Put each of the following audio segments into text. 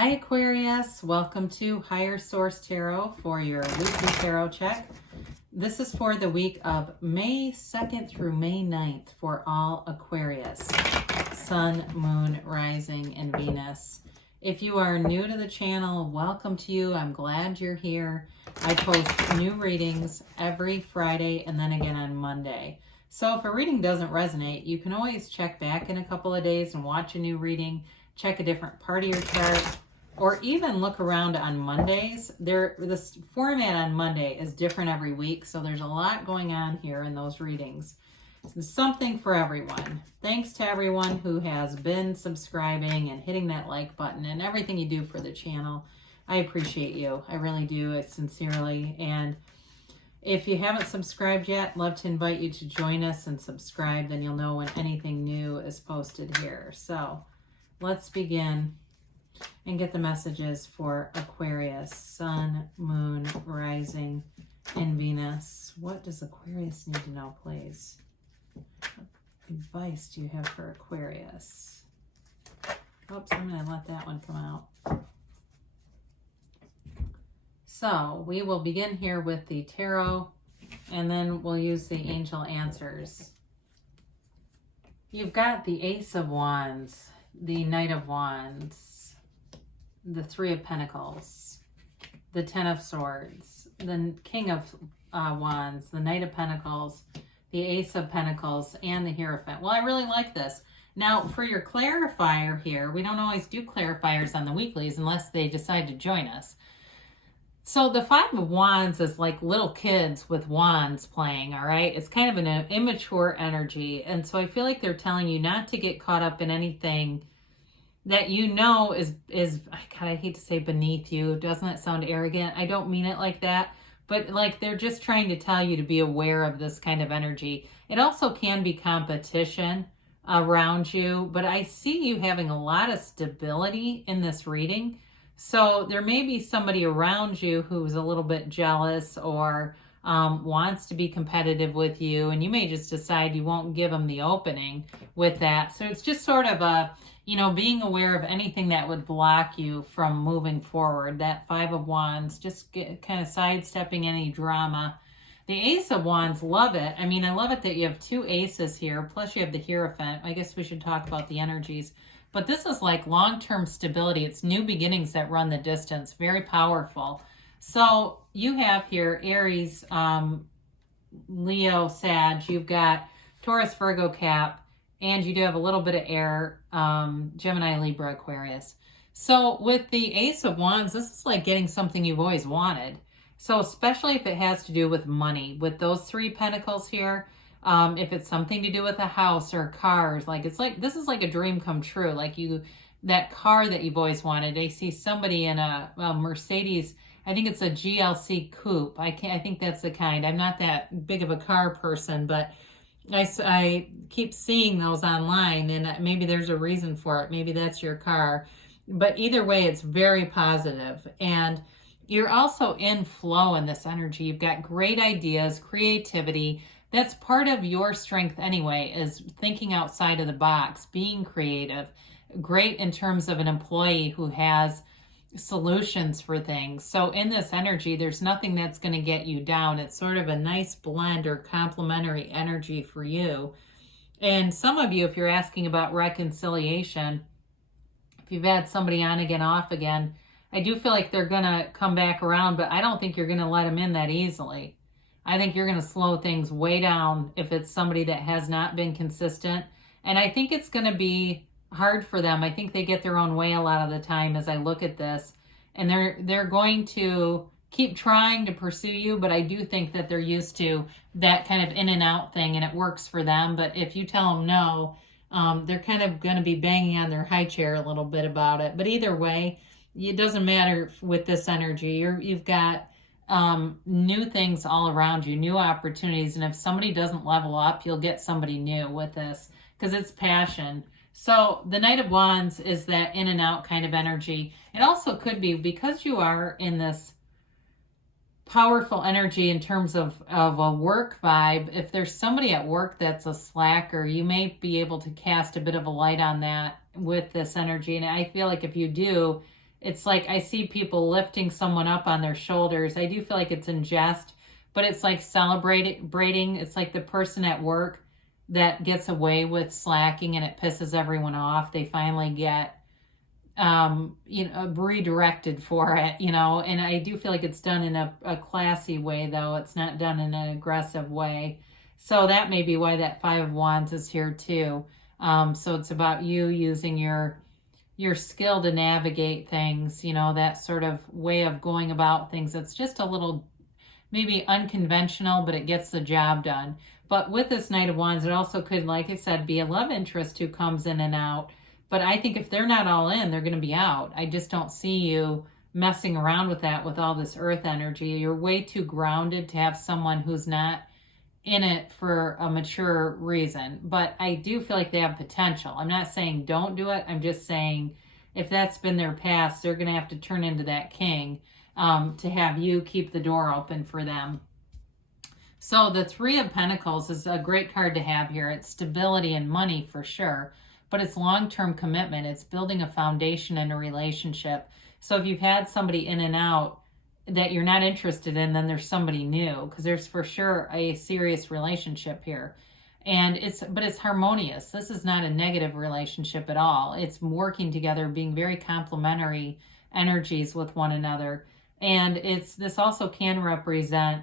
Hi Aquarius, welcome to Higher Source Tarot for your weekly tarot check. This is for the week of May 2nd through May 9th for all Aquarius, Sun, Moon, Rising, and Venus. If you are new to the channel, welcome to you. I'm glad you're here. I post new readings every Friday and then again on Monday. So if a reading doesn't resonate, you can always check back in a couple of days and watch a new reading, check a different part of your chart, or even look around on Mondays. This format on Monday is different every week, so there's a lot going on here in those readings. Something for everyone. Thanks to everyone who has been subscribing and hitting that like button and everything you do for the channel. I appreciate you. I really do, sincerely. And if you haven't subscribed yet, love to invite you to join us and subscribe. Then you'll know when anything new is posted here. So let's begin and get the messages for Aquarius, Sun, Moon, Rising, and Venus. What does Aquarius need to know, please? What advice do you have for Aquarius? Oops, I'm going to let that one come out. So we will begin here with the tarot, and then we'll use the angel answers. You've got the Ace of Wands, the Knight of Wands, the Three of Pentacles, the Ten of Swords, the King of Wands, the Knight of Pentacles, the Ace of Pentacles, and the Hierophant. Well, I really like this. Now, for your clarifier here, we don't always do clarifiers on the weeklies unless they decide to join us. So the Five of Wands is like little kids with wands playing, all right? It's kind of an immature energy. And so I feel like they're telling you not to get caught up in anything that you know is God, I hate to say beneath you. Doesn't that sound arrogant? I don't mean it like that. But like they're just trying to tell you to be aware of this kind of energy. It also can be competition around you. But I see you having a lot of stability in this reading. So there may be somebody around you who's a little bit jealous or wants to be competitive with you, and you may just decide you won't give them the opening with that. So it's just sort of a, being aware of anything that would block you from moving forward. That Five of Wands, just kind of sidestepping any drama. The Ace of Wands, love it. I mean, I love it that you have two aces here, plus you have the Hierophant. I guess we should talk about the energies. But this is like long-term stability. It's new beginnings that run the distance. Very powerful. So you have here Aries, Leo, Sag. You've got Taurus, Virgo, Cap. And you do have a little bit of air, Gemini, Libra, Aquarius. So with the Ace of Wands, this is like getting something you've always wanted. So especially if it has to do with money. With those Three Pentacles here, if it's something to do with a house or cars, this is like a dream come true. Like that car that you've always wanted. I see somebody in a Mercedes. I think it's a GLC coupe. I think that's the kind. I'm not that big of a car person, but I keep seeing those online, and maybe there's a reason for it. Maybe that's your car. But either way, it's very positive. And you're also in flow in this energy. You've got great ideas, creativity. That's part of your strength anyway, is thinking outside of the box, being creative. Great in terms of an employee who has solutions for things. So in this energy, there's nothing that's going to get you down. It's sort of a nice blend or complementary energy for you. And some of you, if you're asking about reconciliation, if you've had somebody on again, off again, I do feel like they're going to come back around, but I don't think you're going to let them in that easily. I think you're going to slow things way down if it's somebody that has not been consistent. And I think it's going to be hard for them. I think they get their own way a lot of the time as I look at this. And they're going to keep trying to pursue you, but I do think that they're used to that kind of in and out thing, and it works for them. But if you tell them no, they're kind of going to be banging on their high chair a little bit about it. But either way, it doesn't matter with this energy. You've got new things all around you, new opportunities. And if somebody doesn't level up, you'll get somebody new with this because it's passion. So the Knight of Wands is that in and out kind of energy. It also could be because you are in this powerful energy in terms of a work vibe. If there's somebody at work that's a slacker, you may be able to cast a bit of a light on that with this energy. And I feel like if you do, It's like I see people lifting someone up on their shoulders. I do feel like it's in jest, but it's like celebrating. It's like the person at work that gets away with slacking and it pisses everyone off. They finally get redirected for it, and I do feel like it's done in a classy way, though. It's not done in an aggressive way. So that may be why that Five of Wands is here too. So it's about you using your skill to navigate things, that sort of way of going about things. It's just a little maybe unconventional, but it gets the job done. But with this Knight of Wands, it also could, like I said, be a love interest who comes in and out. But I think if they're not all in, they're going to be out. I just don't see you messing around with that with all this earth energy. You're way too grounded to have someone who's not in it for a mature reason. But I do feel like they have potential. I'm not saying don't do it. I'm just saying if that's been their past, they're going to have to turn into that king to have you keep the door open for them. So the Three of Pentacles is a great card to have here. It's stability and money for sure, but it's long-term commitment. It's building a foundation in a relationship. So if you've had somebody in and out that you're not interested in, then there's somebody new, because there's for sure a serious relationship here. But it's harmonious. This is not a negative relationship at all. It's working together, being very complementary energies with one another. And this also can represent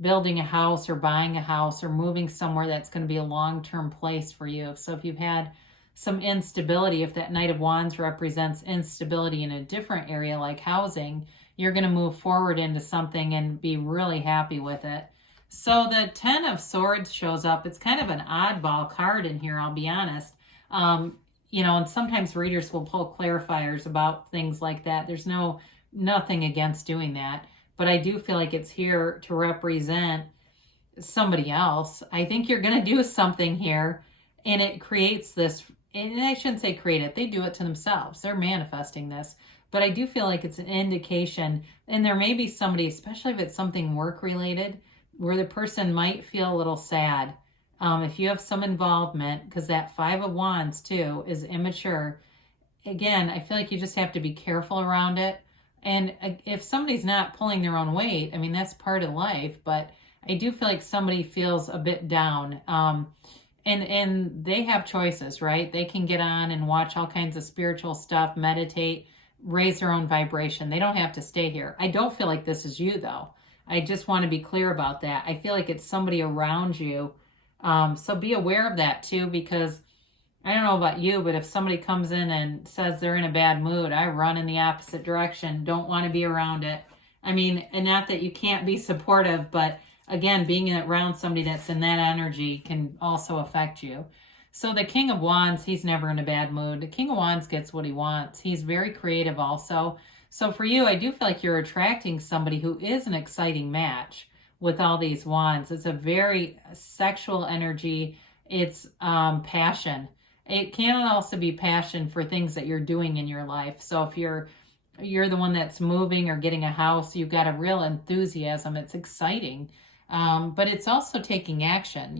building a house or buying a house or moving somewhere that's going to be a long-term place for you. So if you've had some instability, if that Knight of Wands represents instability in a different area like housing, you're going to move forward into something and be really happy with it. So the Ten of Swords shows up. It's kind of an oddball card in here, I'll be honest. And sometimes readers will pull clarifiers about things like that. There's nothing against doing that. But I do feel like it's here to represent somebody else. I think you're going to do something here, and it creates this, and I shouldn't say create it. They do it to themselves. They're manifesting this. But I do feel like it's an indication, and there may be somebody, especially if it's something work-related, where the person might feel a little sad. If you have some involvement, because that Five of Wands, too, is immature. Again, I feel like you just have to be careful around it. And if somebody's not pulling their own weight, I mean, that's part of life, but I do feel like somebody feels a bit down. And they have choices, right? They can get on and watch all kinds of spiritual stuff, meditate, raise their own vibration. They don't have to stay here. I don't feel like this is you, though. I just want to be clear about that. I feel like it's somebody around you. So be aware of that, too, because I don't know about you, but if somebody comes in and says they're in a bad mood, I run in the opposite direction. Don't want to be around it. I mean, and not that you can't be supportive, but again, being around somebody that's in that energy can also affect you. So the King of Wands, he's never in a bad mood. The King of Wands gets what he wants. He's very creative also. So for you, I do feel like you're attracting somebody who is an exciting match with all these wands. It's a very sexual energy. It's passion. It can also be passion for things that you're doing in your life. So if you're the one that's moving or getting a house, you've got a real enthusiasm. It's exciting. But it's also taking action.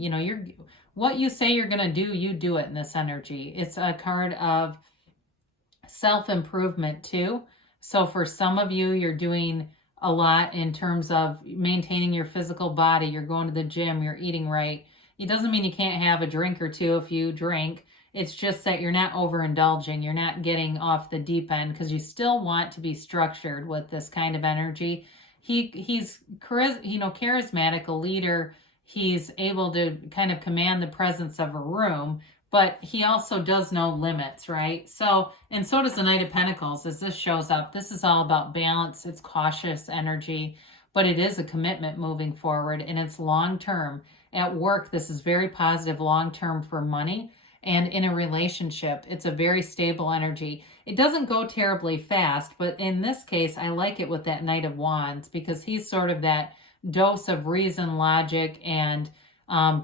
What you say you're going to do, you do it in this energy. It's a card of self-improvement too. So for some of you, you're doing a lot in terms of maintaining your physical body. You're going to the gym, you're eating right. It doesn't mean you can't have a drink or two if you drink. It's just that you're not overindulging. You're not getting off the deep end because you still want to be structured with this kind of energy. He's charismatic, a leader. He's able to kind of command the presence of a room, but he also does know limits, right? So does the Knight of Pentacles as this shows up. This is all about balance. It's cautious energy, but it is a commitment moving forward, and it's long-term. At work, this is very positive long-term for money. And in a relationship, it's a very stable energy. It doesn't go terribly fast, but in this case, I like it with that Knight of Wands because he's sort of that dose of reason, logic, and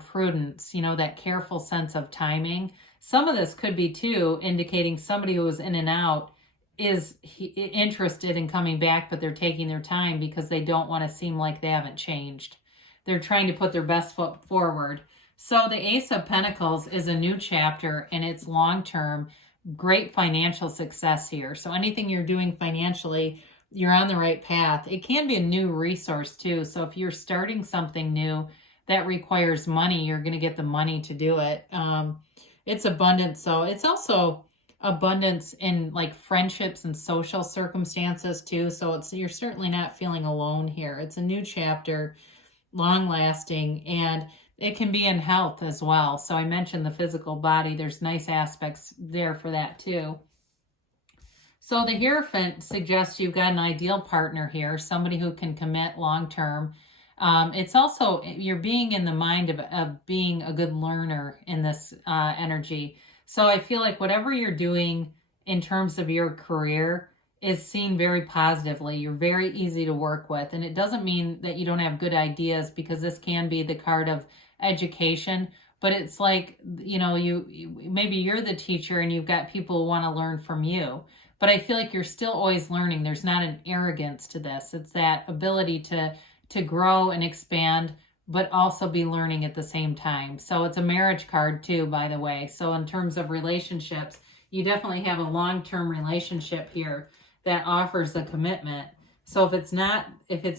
prudence, that careful sense of timing. Some of this could be, too, indicating somebody who is in and out is interested in coming back, but they're taking their time because they don't want to seem like they haven't changed. They're trying to put their best foot forward. So the Ace of Pentacles is a new chapter, and it's long-term, great financial success here. So anything you're doing financially, you're on the right path. It can be a new resource too. So if you're starting something new that requires money, you're going to get the money to do it. It's abundance. So it's also abundance in like friendships and social circumstances too. So you're certainly not feeling alone here. It's a new chapter, long lasting, and it can be in health as well. So I mentioned the physical body. There's nice aspects there for that too. So the Hierophant suggests you've got an ideal partner here, somebody who can commit long term. It's also, you're being in the mind of being a good learner in this energy. So I feel like whatever you're doing in terms of your career is seen very positively. You're very easy to work with. And it doesn't mean that you don't have good ideas, because this can be the card of education. But it's like, you maybe you're the teacher and you've got people who want to learn from you. But I feel like you're still always learning. There's not an arrogance to this. It's that ability to grow and expand, but also be learning at the same time. So it's a marriage card too, by the way. So in terms of relationships, you definitely have a long-term relationship here that offers a commitment. So if it's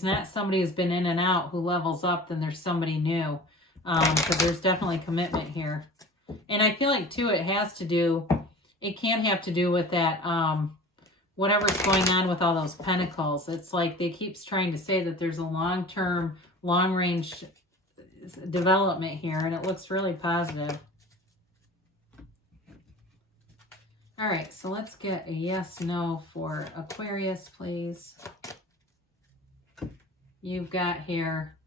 not somebody who's been in and out who levels up, then there's somebody new. So there's definitely commitment here. And I feel like too, it can have to do with that, whatever's going on with all those pentacles. It's like they keep trying to say that there's a long-term, long-range development here, and it looks really positive. All right, so let's get a yes, no for Aquarius, please. You've got here,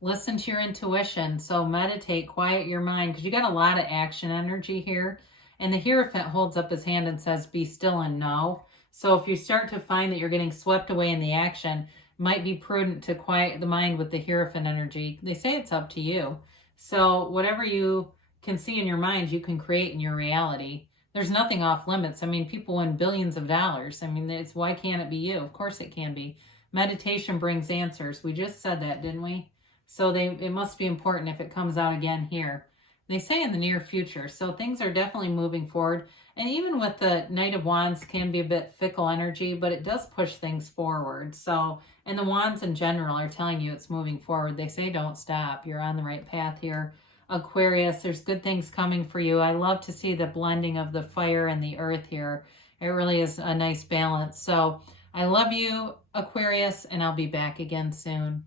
listen to your intuition. So meditate, quiet your mind, because you got a lot of action energy here. And the Hierophant holds up his hand and says, be still and know. So if you start to find that you're getting swept away in the action, it might be prudent to quiet the mind with the Hierophant energy. They say it's up to you. So whatever you can see in your mind, you can create in your reality. There's nothing off limits. I mean, people win billions of dollars. I mean, why can't it be you? Of course it can be. Meditation brings answers. We just said that, didn't we? So it must be important if it comes out again here. They say in the near future. So things are definitely moving forward. And even with the Knight of Wands, can be a bit fickle energy, but it does push things forward. So, and the Wands in general are telling you it's moving forward. They say don't stop. You're on the right path here. Aquarius, there's good things coming for you. I love to see the blending of the fire and the earth here. It really is a nice balance. So I love you, Aquarius, and I'll be back again soon.